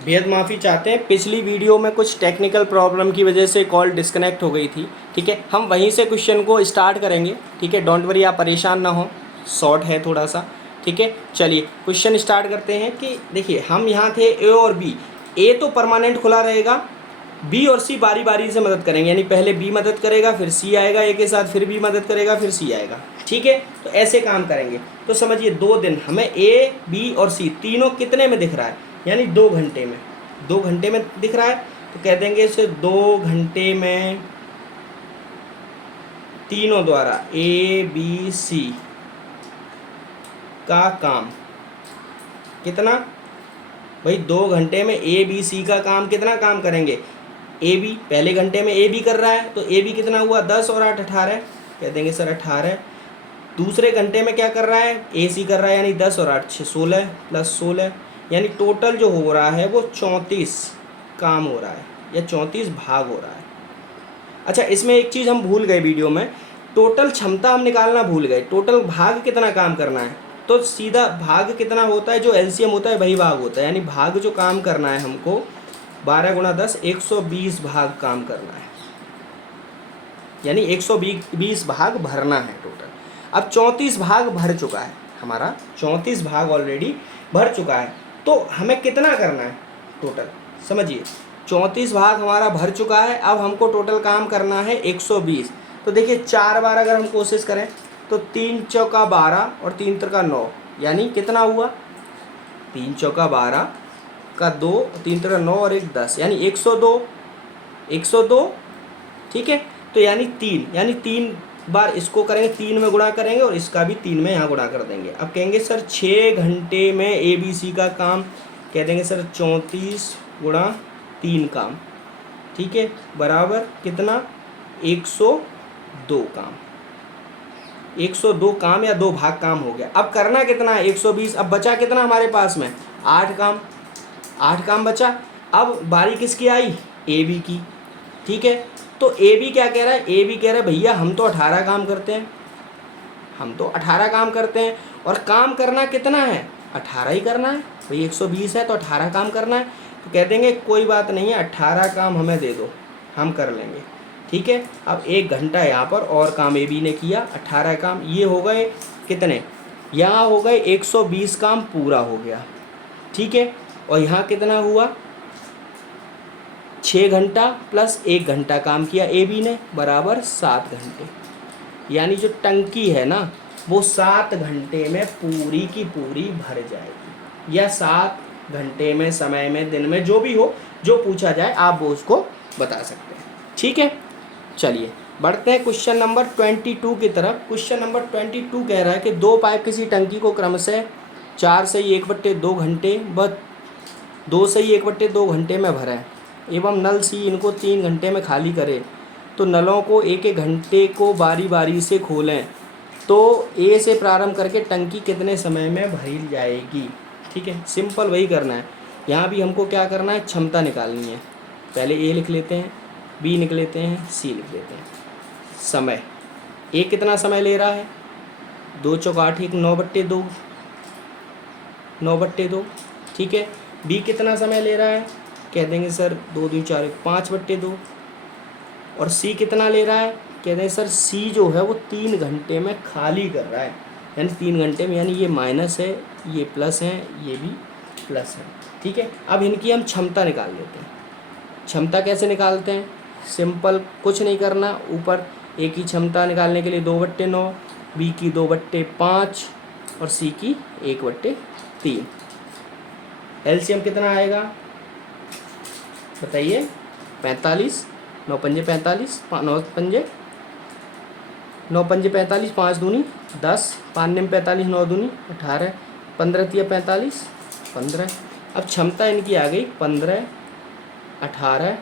बेहद माफ़ी चाहते हैं, पिछली वीडियो में कुछ टेक्निकल प्रॉब्लम की वजह से कॉल डिस्कनेक्ट हो गई थी। ठीक है, हम वहीं से क्वेश्चन को स्टार्ट करेंगे। ठीक है, डोंट वरी, आप परेशान ना हो, शॉर्ट है थोड़ा सा। ठीक है, चलिए क्वेश्चन स्टार्ट करते हैं। कि देखिए हम यहाँ थे ए और बी। ए तो परमानेंट खुला रहेगा, बी और सी बारी बारी से मदद करेंगे, यानी पहले बी मदद करेगा फिर सी आएगा, ए के साथ फिर बी मदद करेगा फिर सी आएगा। ठीक है, तो ऐसे काम करेंगे। तो समझिए 2 दिन हमें ए बी और सी तीनों कितने में दिख रहा है, यानी 2 घंटे में। 2 घंटे में दिख रहा है तो कह देंगे इसे 2 घंटे में तीनों द्वारा ए बी सी का काम कितना। भाई 2 घंटे में ए बी सी का काम कितना काम करेंगे। ए बी पहले घंटे में ए बी कर रहा है तो ए बी कितना हुआ 10 और 8 18, कह देंगे सर 18। दूसरे घंटे में क्या कर रहा है, ए सी कर रहा है, यानी 10 और 8 16 प्लस 16, यानी टोटल जो हो रहा है वो 34 काम हो रहा है या 34 भाग हो रहा है। अच्छा, इसमें एक चीज़ हम भूल गए वीडियो में, टोटल क्षमता हम निकालना भूल गए। टोटल भाग कितना काम करना है, तो सीधा भाग कितना होता है, जो एलसीएम होता है वही भाग होता है, यानी भाग जो काम करना है हमको 12 गुणा 10 120 भाग काम करना है, यानी 120 भाग भरना है टोटल। अब 34 भाग भर चुका है हमारा, 34 भाग ऑलरेडी भर चुका है। तो हमें कितना करना है टोटल, समझिए 34 भाग हमारा भर चुका है। अब हमको टोटल काम करना है 120। तो देखिए 4 बार अगर हम कोशिश करें तो 3 चौका 12 और 3 त्रिका 9, यानी कितना हुआ 3 चौका 12 का 2, 3 त्रिका 9 और 1 10, यानी 102। 102 ठीक है, तो यानी 3, यानी 3 बार इसको करेंगे, 3 में गुणा करेंगे और इसका भी 3 में यहाँ गुणा कर देंगे। अब कहेंगे सर 6 घंटे में ए बी सी का काम, कह देंगे सर 34 गुणा 3 काम। ठीक है, बराबर कितना 102 काम। 102 काम या 2 भाग काम हो गया। अब करना कितना है 120। अब बचा कितना हमारे पास में 8 काम, 8 काम बचा। अब बारी किसकी आई, ए बी की। ठीक है, तो ए बी क्या कह रहा है, ए बी कह रहा है भैया हम तो 18 काम करते हैं, हम तो 18 काम करते हैं और काम करना कितना है 18 ही करना है। भाई 120 है तो 18 काम करना है। तो कह देंगे कोई बात नहीं है, 18 काम हमें दे दो, हम कर लेंगे। ठीक है, अब 1 घंटा यहाँ पर और काम ए बी ने किया, 18 काम। ये हो गए कितने, यहाँ हो गए 120 काम पूरा हो गया। ठीक है, और यहाँ कितना हुआ 6 घंटा प्लस 1 घंटा काम किया ए बी ने, बराबर 7 घंटे। यानी जो टंकी है ना वो 7 घंटे में पूरी की पूरी भर जाएगी, या 7 घंटे में, समय में, दिन में, जो भी हो, जो पूछा जाए आप वो उसको बता सकते हैं। ठीक है, चलिए बढ़ते हैं क्वेश्चन नंबर 22 की तरफ। क्वेश्चन नंबर 22 कह रहा है कि 2 पाइप किसी टंकी को क्रमशः 4 से 1/2 घंटे व 2 से 1/2 घंटे में भरें एवं नल सी इनको 3 घंटे में खाली करे, तो नलों को 1-1 घंटे को बारी बारी से खोलें तो ए से प्रारंभ करके टंकी कितने समय में भरी जाएगी। ठीक है, सिंपल वही करना है। यहाँ भी हमको क्या करना है, क्षमता निकालनी है। पहले ए लिख लेते हैं, बी लिख लेते हैं, सी लिख लेते हैं। समय, ए कितना समय ले रहा है 2 चौका 8 1 9/2, 9/2। ठीक है, बी कितना समय ले रहा है, कह देंगे सर 2 2 4 5/2। और सी कितना ले रहा है, कह देंगे सर सी जो है वो 3 घंटे में खाली कर रहा है, यानी 3 घंटे में, यानी ये माइनस है ये प्लस है ये भी प्लस है। ठीक है, अब इनकी हम क्षमता निकाल लेते हैं। क्षमता कैसे निकालते हैं, सिंपल, कुछ नहीं करना, ऊपर ए की क्षमता निकालने के लिए 2/9, बी की 2/5 और सी की 1/3। एलसीएम कितना आएगा बताइए, 45, 9 पंजे 45, 9 पंजे 45, 5 दूनी 10, 5 निम 45, 9 दूनी 18, 15 तिया 45, 15। अब क्षमता इनकी आ गई 15, 18,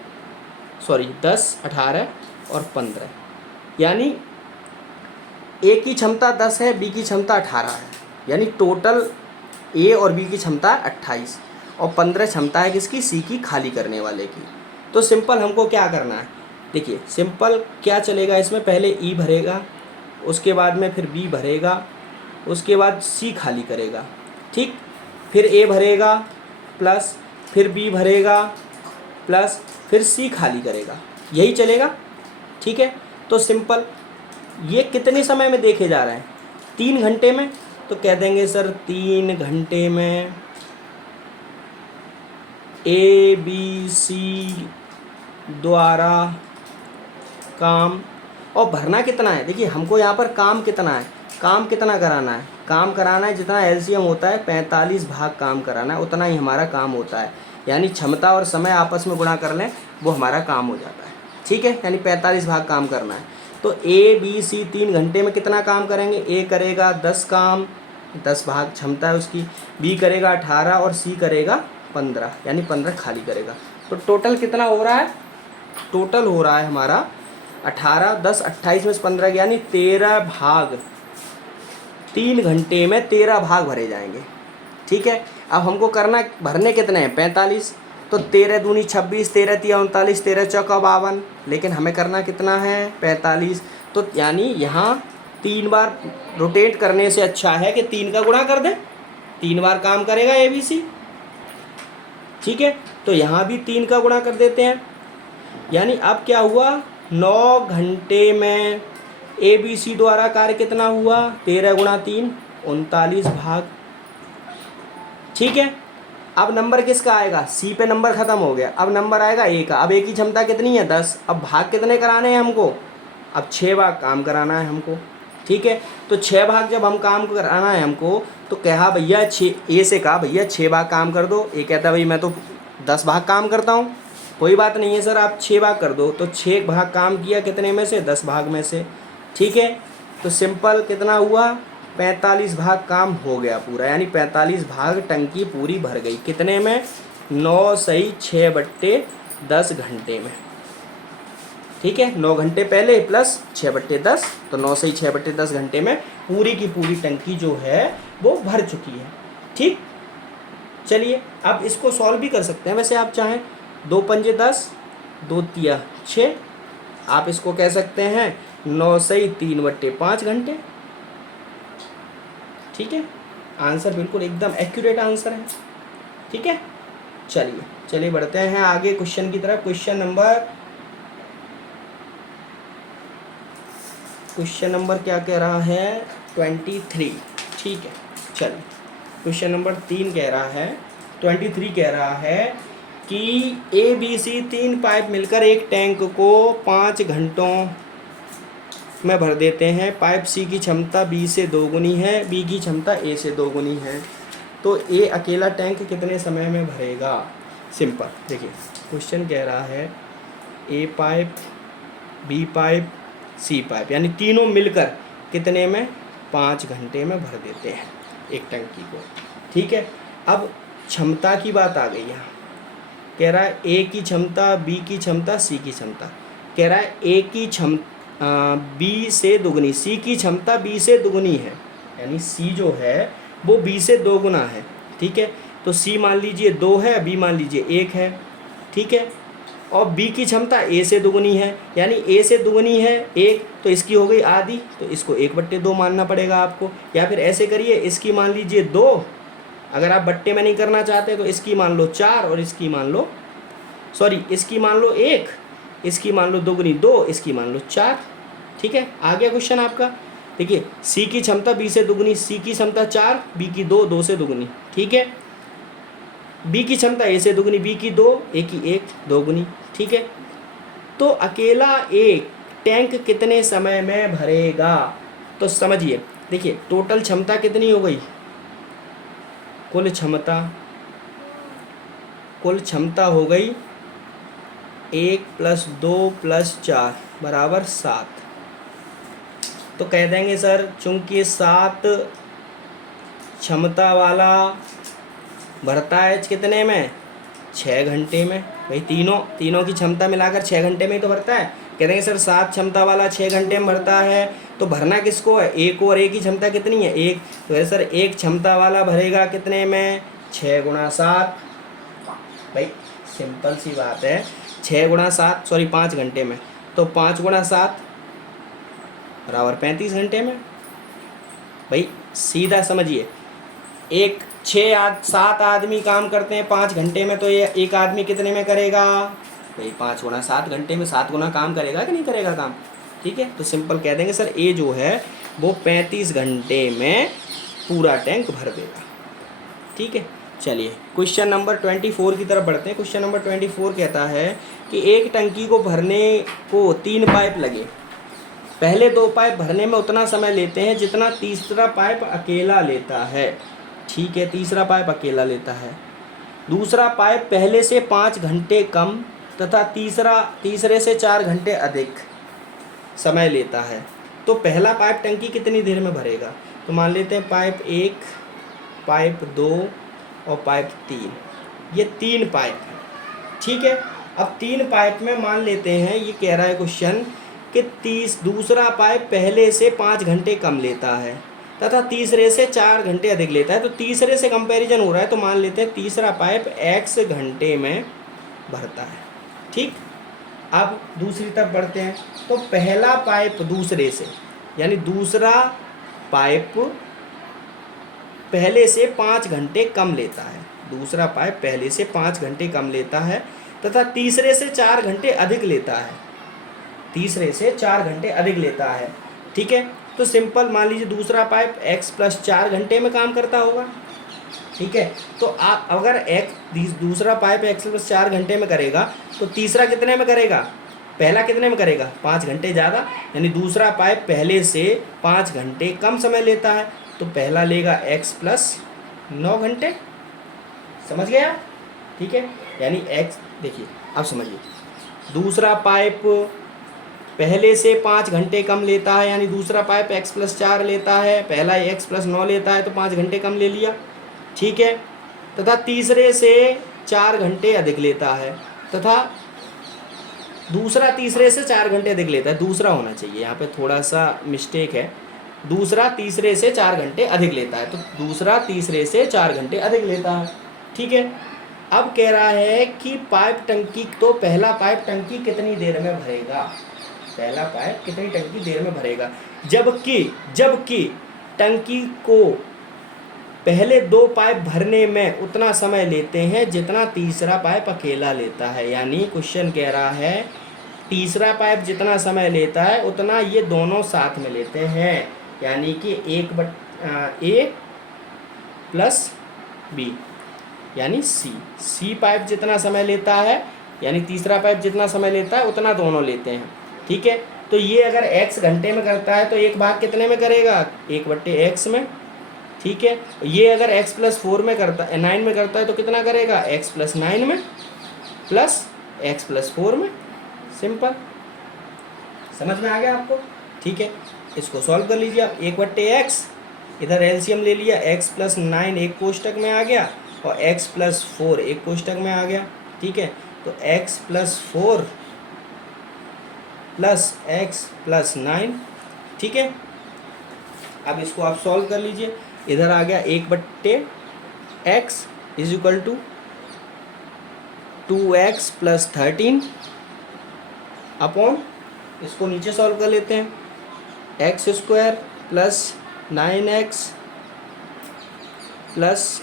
सॉरी 10, 18 और 15, यानी ए की क्षमता 10 है, बी की क्षमता 18 है, यानी टोटल ए और बी की क्षमता 28 और 15 क्षमता है किसकी, सी की, खाली करने वाले की। तो सिंपल हमको क्या करना है, देखिए सिंपल क्या चलेगा इसमें, पहले ई भरेगा, उसके बाद में फिर बी भरेगा, उसके बाद सी खाली करेगा। ठीक, फिर ए भरेगा प्लस फिर बी भरेगा प्लस फिर सी खाली करेगा, यही चलेगा। ठीक है, तो सिंपल ये कितने समय में देखे जा रहे हैं, 3 घंटे में। तो कह देंगे सर 3 घंटे में ए बी सी द्वारा काम, और भरना कितना है, देखिए हमको यहाँ पर काम कितना है, काम कितना कराना है, काम कराना है जितना एलसीएम होता है 45 भाग काम कराना है, उतना ही हमारा काम होता है। यानी क्षमता और समय आपस में गुणा कर लें वो हमारा काम हो जाता है। ठीक है, यानी 45 भाग काम करना है। तो ए बी सी 3 घंटे में कितना काम करेंगे, ए करेगा 10 काम, 10 भाग क्षमता है उसकी, बी करेगा 18 और सी करेगा 15, यानी 15 खाली करेगा। तो टोटल कितना हो रहा है, टोटल हो रहा है हमारा 18, 10, 28 में से 15 यानी 13 भाग, 3 घंटे में 13 भाग भरे जाएंगे। ठीक है, अब हमको करना भरने कितने हैं 45, तो 13 दूनी 26, 13 तिया 39, 13 चौका 52, लेकिन हमें करना कितना है 45। तो यानी यहाँ 3 बार रोटेट करने से अच्छा है कि 3 का गुणा कर दें, 3 बार काम करेगा ए बी सी। ठीक है, तो यहाँ भी 3 का गुणा कर देते हैं, यानी अब क्या हुआ 9 घंटे में ए बी सी द्वारा कार्य कितना हुआ 13 गुणा 3 39 भाग। ठीक है, अब नंबर किसका आएगा, सी पे नंबर ख़त्म हो गया, अब नंबर आएगा ए का। अब ए की क्षमता कितनी है 10, अब भाग कितने कराने हैं हमको, अब 6 भाग काम कराना है हमको। ठीक है, तो 6 भाग जब हम काम कराना है हमको, तो कहा भैया 6, ए से कहा भैया 6 भाग काम कर दो, ए कहता भाई मैं तो 10 भाग काम करता हूँ। कोई बात नहीं है सर, आप 6 भाग कर दो, तो 6 भाग काम किया कितने में से 10 भाग में से। ठीक है, तो सिंपल कितना हुआ 45 भाग काम हो गया पूरा, यानी 45 भाग टंकी पूरी भर गई कितने में 9 सही 6/10 घंटे में। ठीक है, 9 घंटे पहले प्लस 6/10, तो 9 सही 6/10 घंटे में पूरी की पूरी टंकी जो है वो भर चुकी है। ठीक, चलिए अब इसको सॉल्व भी कर सकते हैं वैसे आप चाहें, 2 पंजे 10, 2 तिया 6, आप इसको कह सकते हैं 9 सही 3/5 घंटे। ठीक है, आंसर बिल्कुल एकदम एक्यूरेट आंसर है। ठीक है, चलिए बढ़ते हैं आगे क्वेश्चन की तरफ। क्वेश्चन नंबर क्या कह रहा है 23। ठीक है, चलिए क्वेश्चन नंबर 3 कह रहा है 23 कह रहा है कि ए बी सी 3 पाइप मिलकर एक टैंक को 5 घंटों में भर देते हैं। पाइप सी की क्षमता बी से 2 गुनी है, बी की क्षमता ए से 2 गुनी है, तो ए अकेला टैंक कितने समय में भरेगा। सिंपल देखिए, क्वेश्चन कह रहा है ए पाइप, बी पाइप, सी पाइप, यानी तीनों मिलकर कितने में 5 घंटे में भर देते हैं एक टंकी को। ठीक है, अब क्षमता की बात आ गई यहाँ, कह रहा है ए की क्षमता, बी की क्षमता, सी की क्षमता। कह रहा है ए की क्षमता बी से दुगनी, सी की क्षमता बी से दुगनी है, यानी सी जो है वो बी से 2 गुना है। ठीक है, तो सी मान लीजिए 2 है, बी मान लीजिए 1 है। ठीक है, और बी की क्षमता ए से दुगनी है, यानी ए से दुगनी है 1, तो इसकी हो गई आधी, तो इसको 1/2 मानना पड़ेगा आपको। या फिर ऐसे करिए, इसकी मान लीजिए 2, अगर आप बट्टे में नहीं करना चाहते तो इसकी मान लो 4 और इसकी मान लो इसकी मान लो 1, इसकी मान लो 2 गुनी 2, इसकी मान लो 4। ठीक है, आ गया क्वेश्चन आपका। देखिए, सी की क्षमता बी से दुगनी, सी की क्षमता 4, बी की 2, 2 से दुगनी। ठीक है, बी की क्षमता ए से दुगनी, बी की 2, ए की 1, 2 गुनी। ठीक है, तो अकेला एक टैंक कितने समय में भरेगा, तो समझिए, देखिए टोटल क्षमता कितनी हो गई, कुल क्षमता हो गई 1 + 2 + 4 बराबर 7। तो कह देंगे सर चूंकि 7 क्षमता वाला भरता है कितने में 6 घंटे में, भाई तीनों की क्षमता मिलाकर 6 घंटे में ही तो भरता है। कह देंगे सर 7 क्षमता वाला 6 घंटे में भरता है, तो भरना किसको है, ए को, और ए की क्षमता कितनी है 1, तो सर 1 क्षमता वाला भरेगा कितने में 6 × 7। भाई सिंपल सी बात है, 6 × 7 5 घंटे में, तो 5 × 7 बराबर 35 घंटे में। भाई सीधा समझिए, 1 7 आदमी काम करते हैं 5 घंटे में, तो ये एक आदमी कितने में करेगा भाई 5 गुना 7 घंटे में 7 गुना काम करेगा कि नहीं करेगा काम। ठीक है, तो सिंपल कह देंगे सर ए जो है वो 35 घंटे में पूरा टैंक भर देगा। ठीक है, चलिए क्वेश्चन नंबर 24 की तरफ बढ़ते हैं। क्वेश्चन नंबर 24 कहता है कि एक टंकी को भरने को 3 पाइप लगे, पहले 2 पाइप भरने में उतना समय लेते हैं जितना तीसरा पाइप अकेला लेता है। ठीक है, तीसरा पाइप अकेला लेता है। दूसरा पाइप पहले से 5 घंटे कम तथा तीसरे से 4 घंटे अधिक समय लेता है, तो पहला पाइप टंकी कितनी देर में भरेगा। तो मान लेते हैं पाइप 1, पाइप 2 और पाइप 3, ये 3 पाइप हैं। ठीक है, अब 3 पाइप में मान लेते हैं, ये कह रहा है क्वेश्चन कि दूसरा पाइप पहले से 5 घंटे कम लेता है तथा तीसरे से 4 घंटे अधिक लेता है। तो तीसरे से कंपैरिजन हो रहा है, तो मान लेते हैं तीसरा पाइप x घंटे में भरता है। ठीक, अब दूसरी तरफ बढ़ते हैं, तो पहला पाइप दूसरे से, यानी दूसरा पाइप पहले से 5 घंटे कम लेता है, दूसरा पाइप पहले से 5 घंटे कम लेता है तथा तीसरे से 4 घंटे अधिक लेता है, तीसरे से 4 घंटे अधिक लेता है। ठीक है, तो सिंपल मान लीजिए दूसरा पाइप x + 4 घंटे में काम करता होगा। ठीक है, तो आप अगर दूसरा पाइप x + 4 घंटे में करेगा तो तीसरा कितने में करेगा, पहला कितने में करेगा 5 घंटे ज़्यादा, यानी दूसरा पाइप पहले से 5 घंटे कम समय लेता है, तो पहला लेगा x + 9 घंटे। समझ गए आप। ठीक है, यानी x, देखिए अब समझिए, दूसरा पाइप पहले से 5 घंटे कम लेता है, यानी दूसरा पाइप x + 4 लेता है, पहला x + 9 लेता है, तो 5 घंटे कम ले लिया। ठीक है, तथा तीसरे से 4 घंटे अधिक लेता है, तथा दूसरा तीसरे से 4 घंटे अधिक लेता है, दूसरा होना चाहिए, यहाँ पे थोड़ा सा मिस्टेक है, दूसरा तीसरे से 4 घंटे अधिक लेता है, तो दूसरा तीसरे से 4 घंटे अधिक लेता है। ठीक है, अब कह रहा है कि पाइप टंकी, तो पहला पाइप टंकी कितनी देर में भरेगा, पहला पाइप कितनी टंकी देर में भरेगा, जबकि टंकी को पहले 2 पाइप भरने में उतना समय लेते हैं जितना तीसरा पाइप अकेला लेता है। यानी क्वेश्चन कह रहा है तीसरा पाइप जितना समय लेता है उतना ये दोनों साथ में लेते हैं, यानी कि A + B, यानी सी पाइप जितना समय लेता है, यानी तीसरा पाइप जितना समय लेता है उतना दोनों लेते हैं। ठीक है, तो ये अगर x घंटे में करता है तो 1 भाग कितने में करेगा, 1/x में। ठीक है, ये अगर x + 4 में करता है, 9 में करता है, तो कितना करेगा, x + 9 में प्लस x + 4 में। सिंपल, समझ में आ गया आपको। ठीक है, इसको सॉल्व कर लीजिए आप। 1/x, इधर एलसीएम ले लिया, x + 9 एक कोष्टक में आ गया और x + 4 एक कोष्टक में आ गया। ठीक है, तो x + 4 प्लस x + 9। ठीक है, अब इसको आप सॉल्व कर लीजिए। इधर आ गया 1/x = 2x + 13 अपॉन, इसको नीचे सॉल्व कर लेते हैं, x² + 9x प्लस,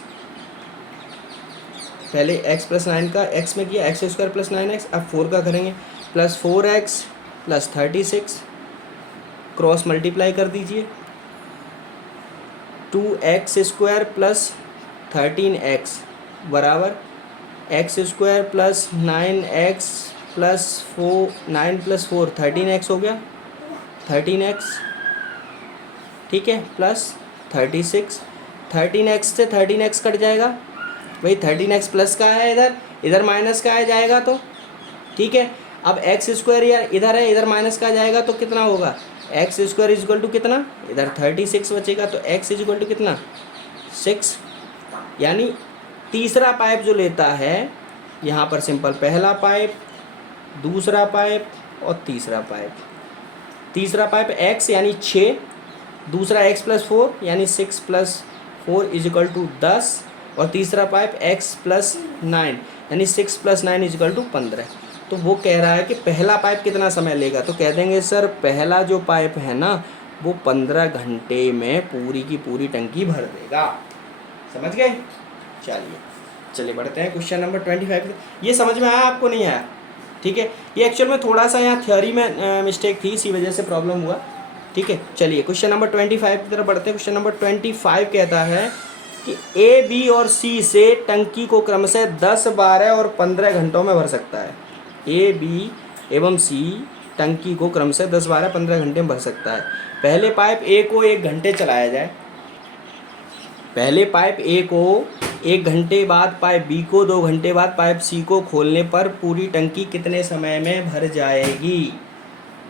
पहले x + 9 का x में किया, x² + 9x, अब 4 का करेंगे, प्लस 4x + 36, क्रॉस मल्टीप्लाई कर दीजिए, 2x² + 13x बराबर x² + 9x + 4, 9 + 4 13x हो गया, 13x। ठीक है, प्लस 36, 13x से 13x कट जाएगा भाई, 13x प्लस का है, इधर माइनस का आ जाएगा, तो ठीक है। अब x² यार इधर है, इधर माइनस का जाएगा तो कितना होगा, x² = कितना, इधर 36 बचेगा, तो x = कितना 6। यानी तीसरा पाइप जो लेता है, यहाँ पर सिंपल पहला पाइप, दूसरा पाइप और तीसरा पाइप। तीसरा पाइप x यानी 6, दूसरा x + 4 यानी 6 + 4 = 10, और तीसरा पाइप x + 9 यानी 6 + 9 = 15। तो वो कह रहा है कि पहला पाइप कितना समय लेगा, तो कह देंगे सर पहला जो पाइप है ना वो 15 घंटे में पूरी की पूरी टंकी भर देगा। समझ गए? चलिए बढ़ते हैं क्वेश्चन नंबर 25। ये समझ में आया आपको, नहीं आया? ठीक है, ये एक्चुअल में थोड़ा सा यहाँ थ्योरी में मिस्टेक थी, इसी वजह से प्रॉब्लम हुआ। ठीक है, चलिए क्वेश्चन नंबर 25 की तरफ बढ़ते हैं। क्वेश्चन नंबर 25 कहता है कि ए, बी और सी से टंकी को क्रमशः 10, 12 और 15 घंटों में भर सकता है। ए, बी एवं सी टंकी को क्रमशः 10, 12, 15 घंटे में भर सकता है। पहले पाइप ए को 1 घंटे चलाया जाए। पहले पाइप ए को 1 घंटे बाद, पाइप बी को 2 घंटे बाद, पाइप सी को खोलने पर पूरी टंकी कितने समय में भर जाएगी?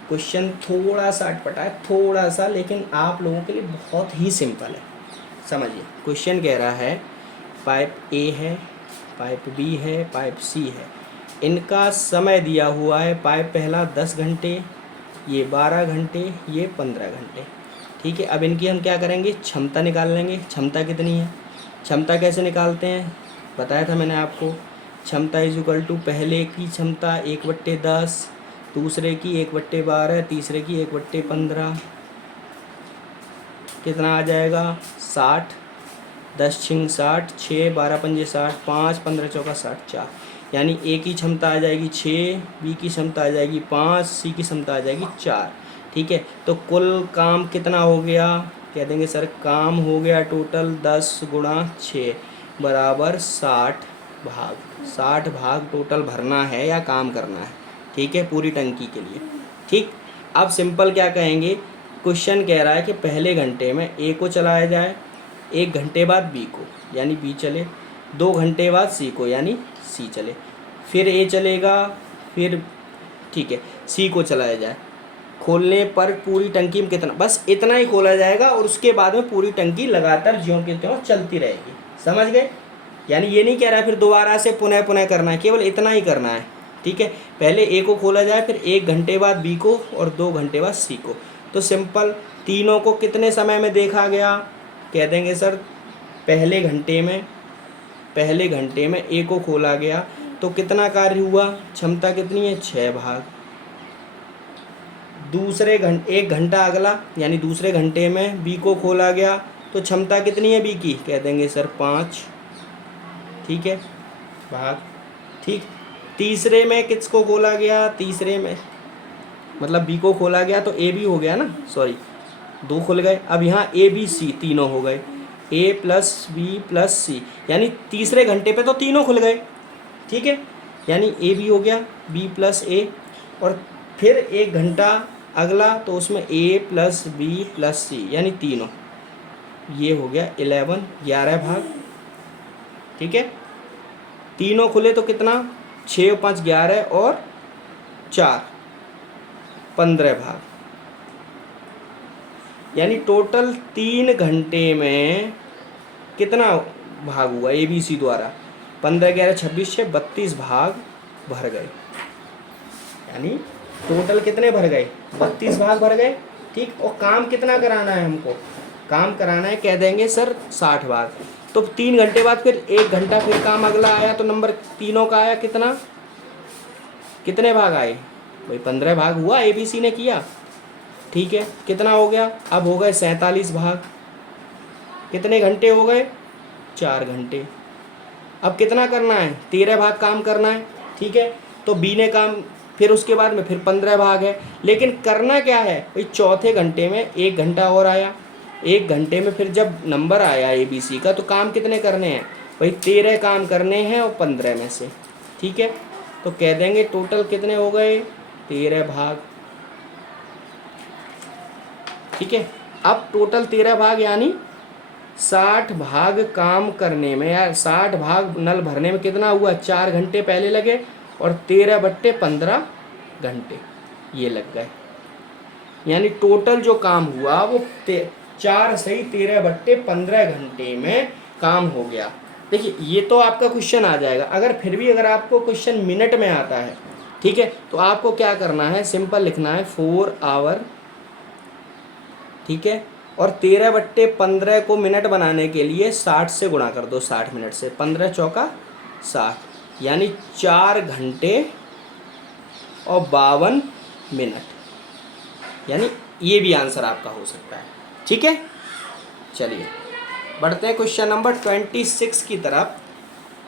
क्वेश्चन थोड़ा सा अटपटा है, थोड़ा सा, लेकिन आप लोगों के लिए बहुत ही सिंपल है। समझिए, क्वेश्चन कह रहा है पाइप ए है, पाइप बी है, पाइप सी है, इनका समय दिया हुआ है। पाइप पहला 10 घंटे, ये 12 घंटे, ये 15 घंटे। ठीक है, अब इनकी हम क्या करेंगे, क्षमता निकाल लेंगे। क्षमता कितनी है? क्षमता कैसे निकालते हैं, बताया था मैंने आपको। क्षमता इज इक्वल टू पहले की क्षमता 1/10, दूसरे की 1/12, तीसरे की 1/15। कितना आ जाएगा? 60। 10 छिंग 60, 6 12 पंजे 60, 5 15 चौका 60, 4। यानी ए की क्षमता आ जाएगी 6, बी की क्षमता आ जाएगी 5, सी की क्षमता आ जाएगी 4। ठीक है, तो कुल काम कितना हो गया? कह देंगे सर काम हो गया टोटल 10 × 6 बराबर 60 भाग। 60 भाग टोटल भरना है या काम करना है। ठीक है, पूरी टंकी के लिए। ठीक, अब सिंपल क्या कहेंगे, क्वेश्चन कह रहा है कि पहले घंटे में ए को चलाया जाए, 1 घंटे बाद बी को यानी बी चले, 2 घंटे बाद सी को यानी सी चले, फिर ए चलेगा, फिर ठीक है सी को चलाया जाए। खोलने पर पूरी टंकी में कितना, बस इतना ही खोला जाएगा और उसके बाद में पूरी टंकी लगातार ज्यों की त्यों चलती रहेगी। समझ गए? यानी ये नहीं कह रहा है फिर दोबारा से पुनः करना है, केवल इतना ही करना है। ठीक है, पहले ए को खोला जाए, फिर 1 घंटे बाद बी को और 2 घंटे बाद सी को। तो सिंपल तीनों को कितने समय में देखा गया? कह देंगे सर पहले घंटे में ए को खोला गया तो कितना कार्य हुआ, क्षमता कितनी है 6 भाग। दूसरे घंटे 1 घंटा अगला यानी दूसरे घंटे में बी को खोला गया तो क्षमता कितनी है बी की, कह देंगे सर 5। ठीक है, भाग। ठीक, तीसरे में किसको खोला गया, तीसरे में मतलब बी को खोला गया तो ए बी हो गया ना, सॉरी 2 खुल गए। अब यहाँ ए बी सी तीनों हो गए, ए प्लस बी प्लस सी, यानी तीसरे घंटे पे तो तीनों खुल गए। ठीक है, यानी ए बी हो गया, बी प्लस ए, और फिर 1 घंटा अगला तो उसमें ए प्लस बी प्लस सी यानी तीनों, ये हो गया 11 भाग। ठीक है, तीनों खुले तो कितना, 6 और 5 11 और 4 15 भाग। यानी टोटल 3 घंटे में कितना भाग हुआ ए बी सी द्वारा, 15 11 26 6 32 भाग भर गए। यानी टोटल कितने भर गए, 32 भाग भर गए। ठीक, और काम कितना कराना है हमको, काम कराना है कह देंगे सर 60 भाग। तो 3 घंटे बाद फिर 1 घंटा फिर काम अगला आया तो नंबर तीनों का आया कितना, कितने भाग आए भाई, 15 भाग हुआ ए बी सी ने किया। ठीक है, कितना हो गया, अब हो गए 47 भाग। कितने घंटे हो गए, 4 घंटे। अब कितना करना है, 13 भाग काम करना है। ठीक है, तो बी ने काम, फिर उसके बाद में फिर 15 भाग है, लेकिन करना क्या है भाई, चौथे घंटे में 1 घंटा और आया। 1 घंटे में फिर जब नंबर आया ए बी सी का तो काम कितने करने हैं भाई, 13 काम करने हैं और 15 में से। ठीक है, तो कह देंगे टोटल कितने हो गए, 13 भाग। ठीक है, अब टोटल 13 भाग यानी 60 भाग काम करने में या 60 भाग नल भरने में कितना हुआ, 4 घंटे पहले लगे और 13/15 घंटे ये लग गए। यानी टोटल जो काम हुआ वो 4 सही 13/15 घंटे में काम हो गया। देखिए ये तो आपका क्वेश्चन आ जाएगा। अगर फिर भी अगर आपको क्वेश्चन मिनट में आता है, ठीक है, तो आपको क्या करना है, सिंपल लिखना है 4 आवर। ठीक है, और 13/15 को मिनट बनाने के लिए 60 से गुणा कर दो, 60 मिनट से, 15 चौका 60, यानी 4 घंटे और 52 मिनट। यानी ये भी आंसर आपका हो सकता है। ठीक है, चलिए बढ़ते हैं क्वेश्चन नंबर 26 की तरफ।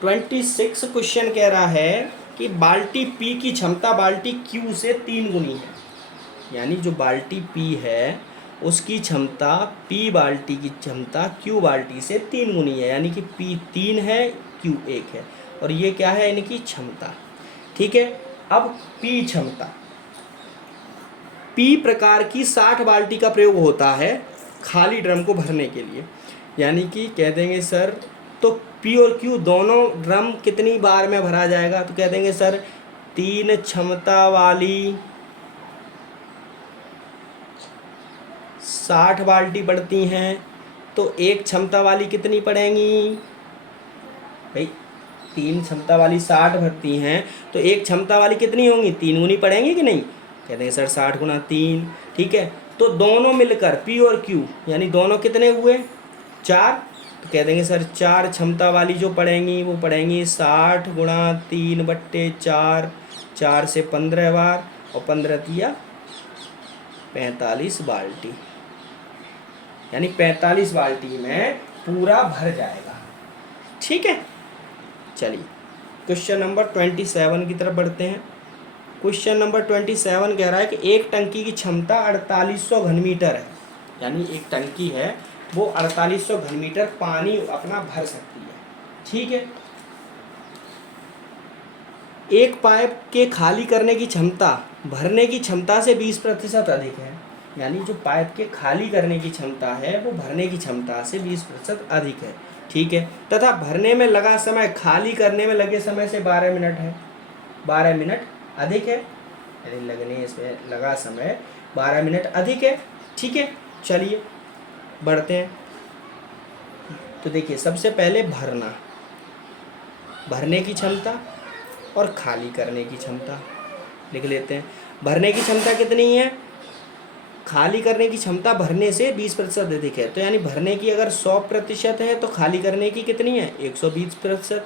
26 क्वेश्चन कह रहा है कि बाल्टी पी की क्षमता बाल्टी क्यू से 3 गुनी है। यानी जो बाल्टी पी है उसकी क्षमता पी बाल्टी की क्षमता क्यू बाल्टी से 3 गुनी है। यानी कि पी 3 है, क्यू 1 है, और ये क्या है इनकी क्षमता। ठीक है, अब पी क्षमता, पी प्रकार की 60 बाल्टी का प्रयोग होता है खाली ड्रम को भरने के लिए। यानी कि कह देंगे सर तो पी और क्यू दोनों ड्रम कितनी बार में भरा जाएगा, तो कह देंगे सर 3 क्षमता वाली 60 बाल्टी पड़ती हैं, तो 1 क्षमता वाली कितनी पड़ेंगी भाई, 3 क्षमता वाली 60 भरती हैं तो 1 क्षमता वाली कितनी होंगी, 3 गुनी पड़ेंगी कि नहीं। कहते हैं सर 60 गुना 3। ठीक है, तो दोनों मिलकर पी और क्यू यानी दोनों कितने हुए 4, तो कह देंगे सर 4 क्षमता वाली जो पड़ेंगी वो पड़ेंगी 60 गुणा 3/4, 4 से 15 बार और 15 तिया 45 बाल्टी, यानी 45 बाल्टी में पूरा भर जाएगा। ठीक है, चलिए क्वेश्चन नंबर 27 की तरफ बढ़ते हैं। क्वेश्चन नंबर 27 कह रहा है कि एक टंकी की क्षमता 4800 घन मीटर है। यानी एक टंकी है वो 4800 घन मीटर पानी अपना भर सकती है। ठीक है, एक पाइप के खाली करने की क्षमता भरने की क्षमता से 20% अधिक है। यानी जो पाइप के खाली करने की क्षमता है वो भरने की क्षमता से 20% अधिक है। ठीक है, तथा भरने में लगा समय खाली करने में लगे समय से 12 मिनट है, 12 मिनट अधिक है। यानी लगने इसमें लगा समय 12 मिनट अधिक है। ठीक है, चलिए बढ़ते हैं। तो देखिए सबसे पहले भरना, भरने की क्षमता और खाली करने की क्षमता लिख लेते हैं। भरने की क्षमता कितनी है, खाली करने की क्षमता भरने से 20% अधिक है, तो यानी भरने की अगर 100% है तो खाली करने की कितनी है 120%।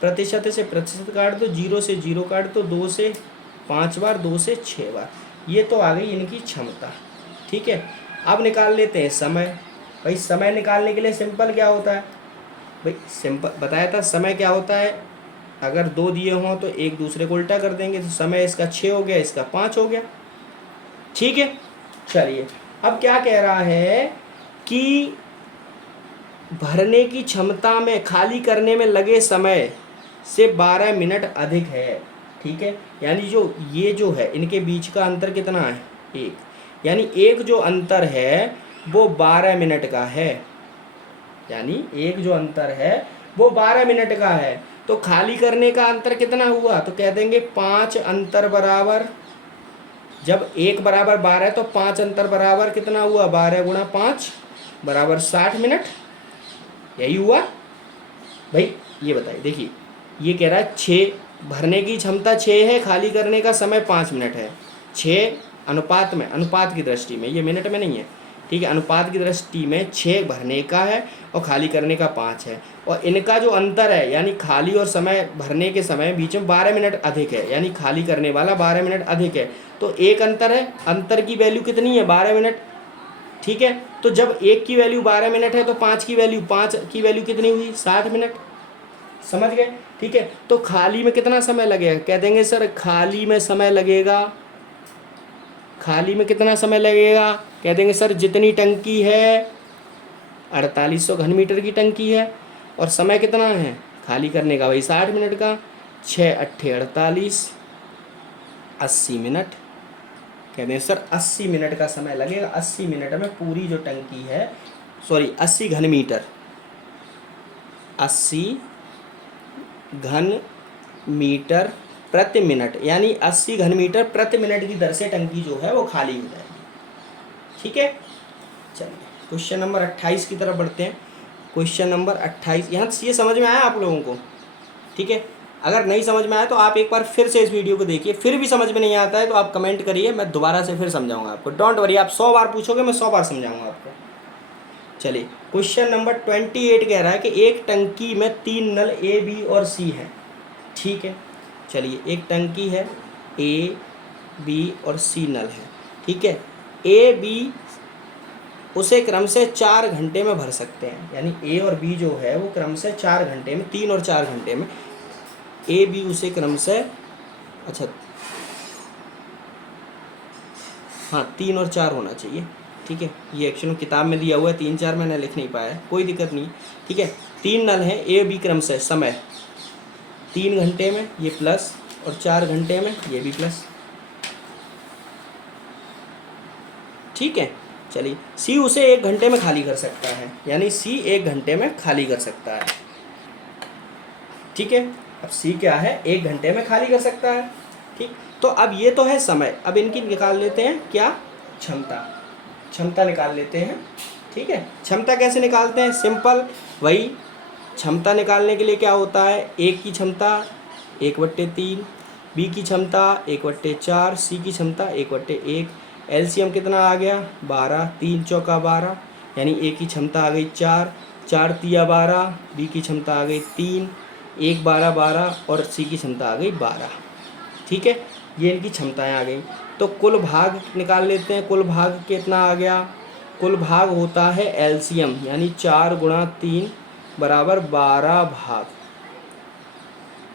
प्रतिशत से प्रतिशत काट दो, 0 से 0 काट दो, 2 से 5 बार, 2 से 6 बार, ये तो आ गई इनकी क्षमता। ठीक है, अब निकाल लेते हैं समय। भाई समय निकालने के लिए सिंपल क्या होता है भाई, सिंपल बताया था समय क्या होता है, अगर 2 दिए हों तो एक दूसरे को उल्टा कर देंगे, तो समय इसका 6 हो गया, इसका 5 हो गया। ठीक है, चलिए अब क्या कह रहा है कि भरने की क्षमता में खाली करने में लगे समय से 12 मिनट अधिक है। ठीक है, यानी जो ये जो है इनके बीच का अंतर कितना है 1, यानी एक जो अंतर है वो 12 मिनट का है। यानी एक जो अंतर है वो 12 मिनट का है, तो खाली करने का अंतर कितना हुआ, तो कह देंगे 5 अंतर बराबर, जब 1 बराबर 12 तो 5 अंतर बराबर कितना हुआ 12 गुणा 5 बराबर 60 मिनट। यही हुआ भाई। ये बताइए, देखिए ये कह रहा है 6, भरने की क्षमता 6 है, खाली करने का समय 5 मिनट है। 6 अनुपात में, अनुपात की दृष्टि में, ये मिनट में नहीं है। ठीक है, अनुपात की दृष्टि में 6 भरने का है और खाली करने का 5 है, और इनका जो अंतर है यानी खाली और समय भरने के समय बीच में 12 मिनट अधिक है, यानी खाली करने वाला 12 मिनट अधिक है, तो एक अंतर है, अंतर की वैल्यू कितनी है 12 मिनट। ठीक है, तो जब एक की वैल्यू 12 मिनट है तो 5 की वैल्यू कितनी हुई 60 मिनट। समझ गए। ठीक है, तो खाली में कितना समय लगेगा, कह देंगे सर खाली में समय लगेगा, खाली में कितना समय लगेगा, कह देंगे सर जितनी टंकी है 4800 घन मीटर की टंकी है और समय कितना है खाली करने का भाई 60 मिनट का, 6 अट्ठे 48, 80 मिनट। कहते हैं सर 80 मिनट का समय लगेगा। 80 मिनट में पूरी जो टंकी है, सॉरी 80 घन मीटर, 80 घन मीटर प्रति मिनट, यानी 80 घन मीटर प्रति मिनट की दर से टंकी जो है वो खाली हो जाएगी। ठीक है, चलिए क्वेश्चन नंबर 28 की तरफ बढ़ते हैं। क्वेश्चन नंबर 28, यहाँ ये समझ में आया आप लोगों को। ठीक है, अगर नहीं समझ में आया तो आप एक बार फिर से इस वीडियो को देखिए, फिर भी समझ में नहीं आता है तो आप कमेंट करिए, मैं दोबारा से फिर समझाऊंगा आपको। डोंट वरी, आप 100 बार पूछोगे मैं 100 बार समझाऊंगा आपको। चलिए क्वेश्चन नंबर 28 कह रहा है कि एक टंकी में 3 नल ए बी और सी हैं। ठीक है, चलिए एक टंकी है, ए बी और सी नल है। ठीक है, उसे क्रम से 4 घंटे में भर सकते हैं। यानी ए और बी जो है वो क्रम से 4 घंटे में, 3 और 4 घंटे में ए बी उसे क्रम से, अच्छा हाँ 3 और 4 होना चाहिए, ठीक है। ये एक्चुअली किताब में दिया हुआ है 3 4, मैंने लिख नहीं पाया, कोई दिक्कत नहीं, ठीक है। 3 नल हैं ए बी क्रम से, समय 3 घंटे में ये प्लस और 4 घंटे में ये भी प्लस, ठीक है। चलिए सी उसे 1 घंटे में खाली कर सकता है, यानी सी 1 घंटे में खाली कर सकता है, ठीक है। अब सी क्या है, 1 घंटे में खाली कर सकता है, ठीक। तो अब ये तो है समय, अब इनकी निकाल लेते हैं क्या, क्षमता, क्षमता निकाल लेते हैं, ठीक है। क्षमता कैसे निकालते हैं, सिंपल, वही क्षमता निकालने के लिए क्या होता है, ए की क्षमता 1/3, बी की क्षमता 1/4, सी की क्षमता 1/1, एलसीएम कितना आ गया 12, 3 चौका 12, यानी ए की क्षमता आ गई 4, 4 तिया 12, बी की क्षमता आ गई 3, 1 12 12 और सी की क्षमता आ गई 12, ठीक है। ये इनकी क्षमताएं आ गई। तो कुल भाग निकाल लेते हैं, कुल भाग कितना आ गया, कुल भाग होता है एलसीएम, यानी 4 गुणा 3 बराबर 12 भाग,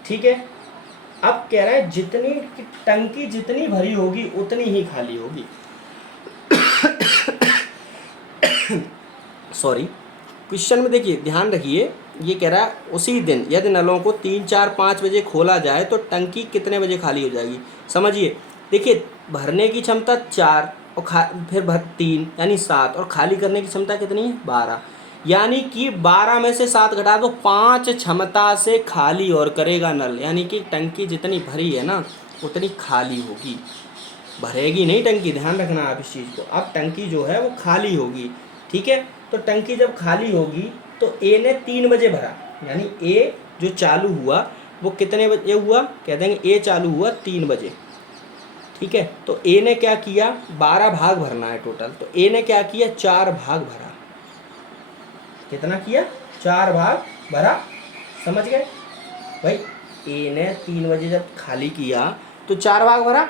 ठीक है। अब कह रहा है जितनी टंकी जितनी भरी होगी उतनी ही खाली होगी। सॉरी, क्वेश्चन में देखिए ध्यान रखिए, ये कह रहा है उसी दिन यदि नलों को 3 4 5 बजे खोला जाए तो टंकी कितने बजे खाली हो जाएगी। समझिए, देखिए भरने की क्षमता 4 और फिर 3 यानी 7 और खाली करने की क्षमता कितनी है 12, यानी कि 12 में से 7 घटा दो 5 क्षमता से खाली और करेगा नल, यानी कि टंकी जितनी भरी है ना उतनी खाली होगी, भरेगी नहीं टंकी, ध्यान रखना आप इस चीज़ को। अब टंकी जो है वो खाली होगी, ठीक है। तो टंकी जब खाली होगी तो ए ने 3 बजे भरा, यानी ए जो चालू हुआ वो कितने बजे हुआ, कह देंगे ए चालू हुआ 3 बजे, ठीक है। तो ए ने क्या किया, 12 भाग भरना है टोटल, तो ए ने क्या किया 4 भाग भरा, कितना किया 4 भाग भरा, समझ गए भाई। ए ने 3 बजे जब खाली किया तो 4 भाग भरा।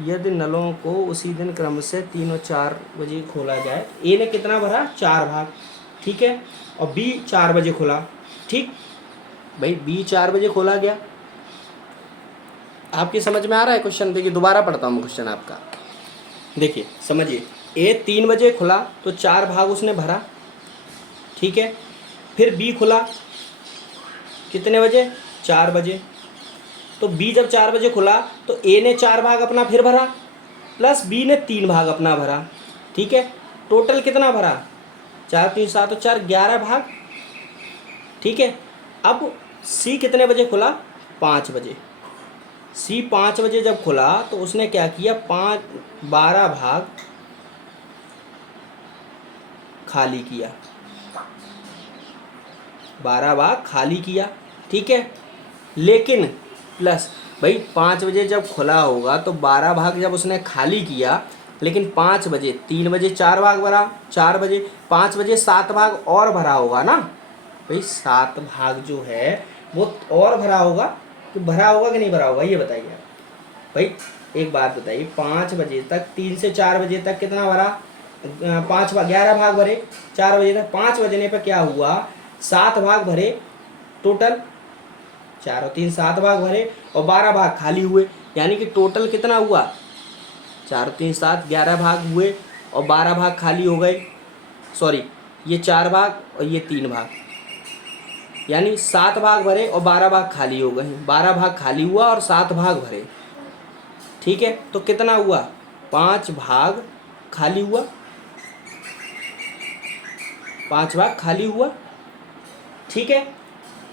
यदि नलों को उसी दिन क्रम से 3 और 4 बजे खोला जाए, ए ने कितना भरा 4 भाग, ठीक है। और बी 4 बजे खोला, ठीक भाई, बी 4 बजे खोला गया। आपकी समझ में आ रहा है क्वेश्चन, देखिए दोबारा पढ़ता हूँ क्वेश्चन आपका, देखिए समझिए। ए 3 बजे खुला तो 4 भाग उसने भरा, ठीक है। फिर बी खुला कितने बजे 4 बजे, तो बी जब 4 बजे खुला तो ए ने 4 भाग अपना फिर भरा, प्लस बी ने 3 भाग अपना भरा, ठीक है। टोटल कितना भरा 4 3 7 और 4 11 भाग, ठीक है। अब सी कितने बजे खुला 5 बजे, सी 5 बजे जब खुला तो उसने क्या किया 12 भाग खाली किया, 12 भाग खाली किया, ठीक है। लेकिन प्लस भाई 5 बजे जब खुला होगा तो 12 भाग जब उसने खाली किया, लेकिन 5 बजे 3 बजे 4 भाग भरा, 4 बजे 5 बजे 7 भाग और भरा होगा ना भाई, 7 भाग जो है वो और भरा होगा, कि भरा होगा कि नहीं भरा होगा ये बताइए आप भाई। एक बात बताइए, 5 बजे तक 3 से 4 बजे तक कितना भरा 5 भाग 11 भाग भरे, 4 बजे तक 5 बजने पर क्या हुआ 7 भाग भरे, टोटल 4 और 3 7 भाग भरे और 12 भाग खाली हुए, यानी कि टोटल कितना हुआ 4 और 3 7 11 भाग हुए और 12 भाग खाली हो गए। सॉरी, ये 4 भाग और ये 3 भाग, यानी 7 भाग भरे और 12 भाग खाली हो गए, 12 भाग खाली हुआ और 7 भाग भरे, ठीक है। तो कितना हुआ 5 भाग खाली हुआ, 5 भाग खाली हुआ, ठीक है।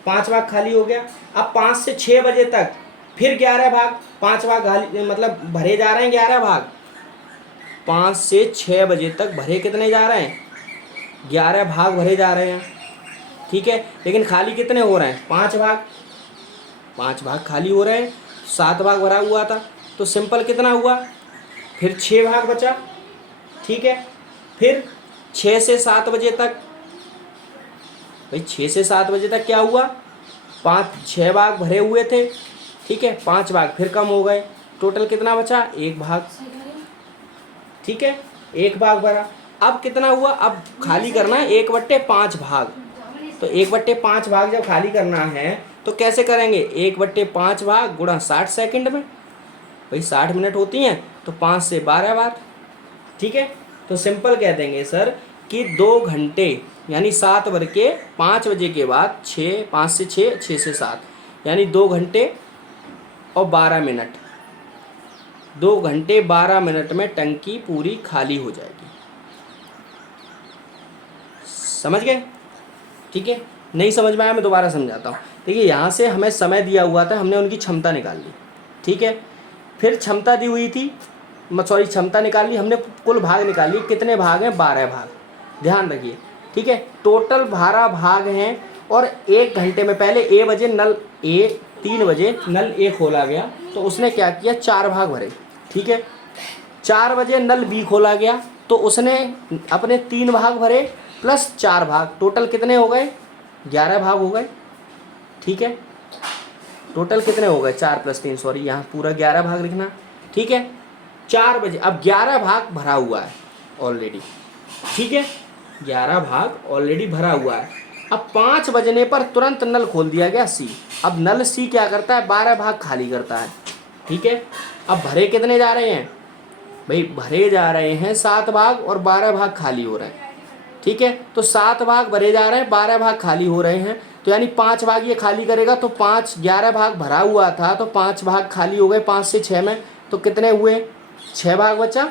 5 भाग खाली हो गया। अब 5 से 6 बजे तक फिर 11 भाग, 5 भाग खाली मतलब भरे जा रहे हैं 11 भाग, 5 से 6 बजे तक भरे कितने जा रहे हैं 11 भाग भरे जा रहे हैं, ठीक है। लेकिन खाली कितने हो रहे हैं 5 भाग, 5 भाग खाली हो रहे हैं, 7 भाग भरा हुआ था, तो सिंपल कितना हुआ फिर 6 भाग बचा, ठीक है। फिर 6 से 7 बजे तक भाई 6 से 7 बजे तक क्या हुआ 6 भाग भरे हुए थे, ठीक है। 5 भाग फिर कम हो गए, टोटल कितना बचा 1 भाग, ठीक है। 1 भाग भरा। अब कितना हुआ, अब खाली करना है 1/5 भाग। तो 1/5 भाग जब खाली करना है तो कैसे करेंगे, 1/5 भाग गुणा 60 सेकंड में, भाई 60 मिनट होती हैं तो 5 से 12 बार। ठीक है, तो सिंपल कह देंगे सर कि 2 घंटे यानी 7 बज के 5 बजे के बाद 6, 5 से 6, 6 से 7 यानी 2 घंटे और 12 मिनट, 2 घंटे 12 मिनट में टंकी पूरी खाली हो जाएगी। समझ गए? ठीक है, नहीं समझ में आया मैं दोबारा समझाता हूँ। देखिए यहाँ से हमें समय दिया हुआ था, हमने उनकी क्षमता निकाल ली। ठीक है, फिर क्षमता दी हुई थी, क्षमता निकाल ली हमने, कुल भाग निकाल ली। कितने भाग हैं, 12 भाग, ध्यान रखिए। ठीक है, टोटल 12 भाग हैं और 1 घंटे में पहले 3 बजे नल ए खोला गया तो उसने क्या किया, 4 भाग भरे। ठीक है, 4 बजे नल बी खोला गया तो उसने अपने 3 भाग भरे प्लस 4 भाग, टोटल कितने हो गए, 11 भाग हो गए। ठीक है, टोटल कितने हो गए, 4 + 3, सॉरी यहाँ पूरा 11 भाग लिखना। ठीक है, 4 बजे अब 11 भाग भरा हुआ है ऑलरेडी। ठीक है, 11 भाग ऑलरेडी भरा हुआ है। अब 5 बजने पर तुरंत नल खोल दिया गया सी। अब नल सी क्या करता है, 12 भाग खाली करता है। ठीक है, अब भरे कितने जा रहे हैं भाई, भरे जा रहे हैं 7 भाग और 12 भाग खाली हो रहे हैं। ठीक है, तो 7 भाग भरे जा रहे हैं, 12 भाग खाली हो रहे हैं, तो यानी 5 भाग ये खाली करेगा तो 11 भाग भरा हुआ था तो 5 भाग खाली हो गए 5 से 6 में, तो कितने हुए, 6 भाग बचा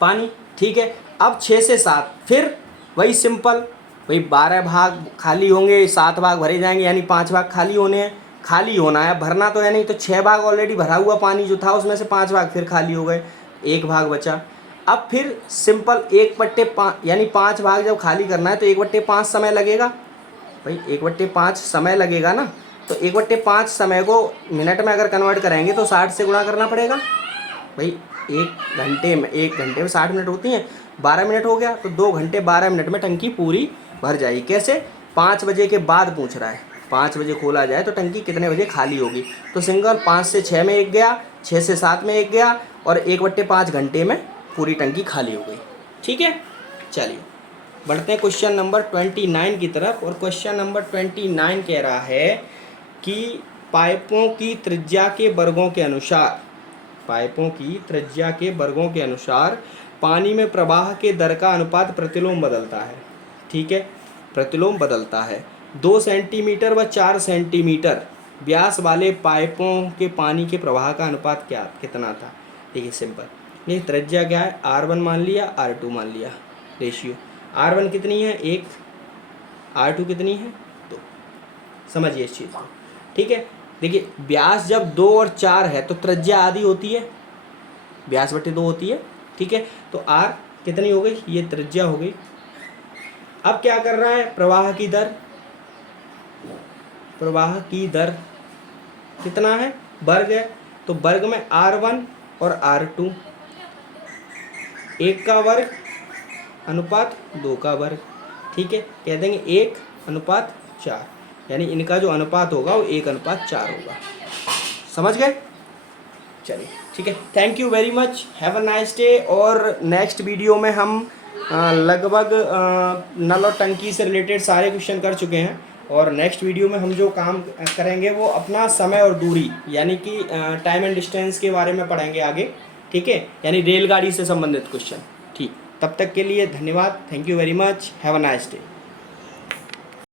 पानी। ठीक है, अब 6 से 7 फिर वही सिंपल, वही 12 भाग खाली होंगे, 7 भाग भरे जाएंगे यानी 5 भाग खाली होने हैं, खाली होना है, भरना तो है नहीं। तो 6 भाग ऑलरेडी भरा हुआ पानी जो था उसमें से 5 भाग फिर खाली हो गए, 1 भाग बचा। अब फिर सिंपल 1/5 यानी 5 भाग जब खाली करना है तो 1/5 समय लगेगा भाई, 1/5 समय लगेगा ना। तो 1/5 समय को मिनट में अगर कन्वर्ट करेंगे तो 60 से गुणा करना पड़ेगा भाई। 1 घंटे में 60 मिनट होती हैं, 12 मिनट हो गया तो 2 घंटे 12 मिनट में टंकी पूरी भर जाएगी। कैसे, 5 बजे के बाद पूछ रहा है, 5 बजे खोला जाए तो टंकी कितने बजे खाली होगी। तो सिंगल 5 से 6 में 1 गया, 6 से 7 में 1 गया और 1/5 घंटे में पूरी टंकी खाली हो गई। ठीक है, चलिए बढ़ते हैं क्वेश्चन नंबर 29 की तरफ। और क्वेश्चन नंबर 29 कह रहा है कि पाइपों की त्रिज्या के वर्गों के अनुसार, पाइपों की त्रिज्या के वर्गों के अनुसार पानी में प्रवाह के दर का अनुपात प्रतिलोम बदलता है। ठीक है, प्रतिलोम बदलता है। 2 सेंटीमीटर व 4 सेंटीमीटर व्यास वाले पाइपों के पानी के प्रवाह का अनुपात कितना था। देखिए सिंपल, ये त्रिज्या क्या है, R1 मान लिया, R2 मान लिया, रेशियो R1 कितनी है 1, R2 कितनी है 2। समझिए इस चीज़ को। ठीक है, देखिए व्यास जब 2 और 4 है तो त्रिज्या आधी होती है, व्यास बटे 2 होती है। ठीक है, तो R कितनी हो गई, ये त्रिज्या हो गई। अब क्या कर रहा है, प्रवाह की दर, प्रवाह की दर कितना है, वर्ग है, तो वर्ग में R1 और R2, 1 का वर्ग अनुपात 2 का वर्ग। ठीक है, कह देंगे 1:4, यानी इनका जो अनुपात होगा वो 1:4 होगा। समझ गए? चलिए ठीक है, thank you very much, have a nice day. और नेक्स्ट वीडियो में हम लगभग नल और टंकी से रिलेटेड सारे क्वेश्चन कर चुके हैं और नेक्स्ट वीडियो में हम जो काम करेंगे वो अपना समय और दूरी यानी कि टाइम एंड डिस्टेंस के बारे में पढ़ेंगे आगे। ठीक है, यानी रेलगाड़ी से संबंधित क्वेश्चन। ठीक, तब तक के लिए धन्यवाद, thank you very much, have a nice day.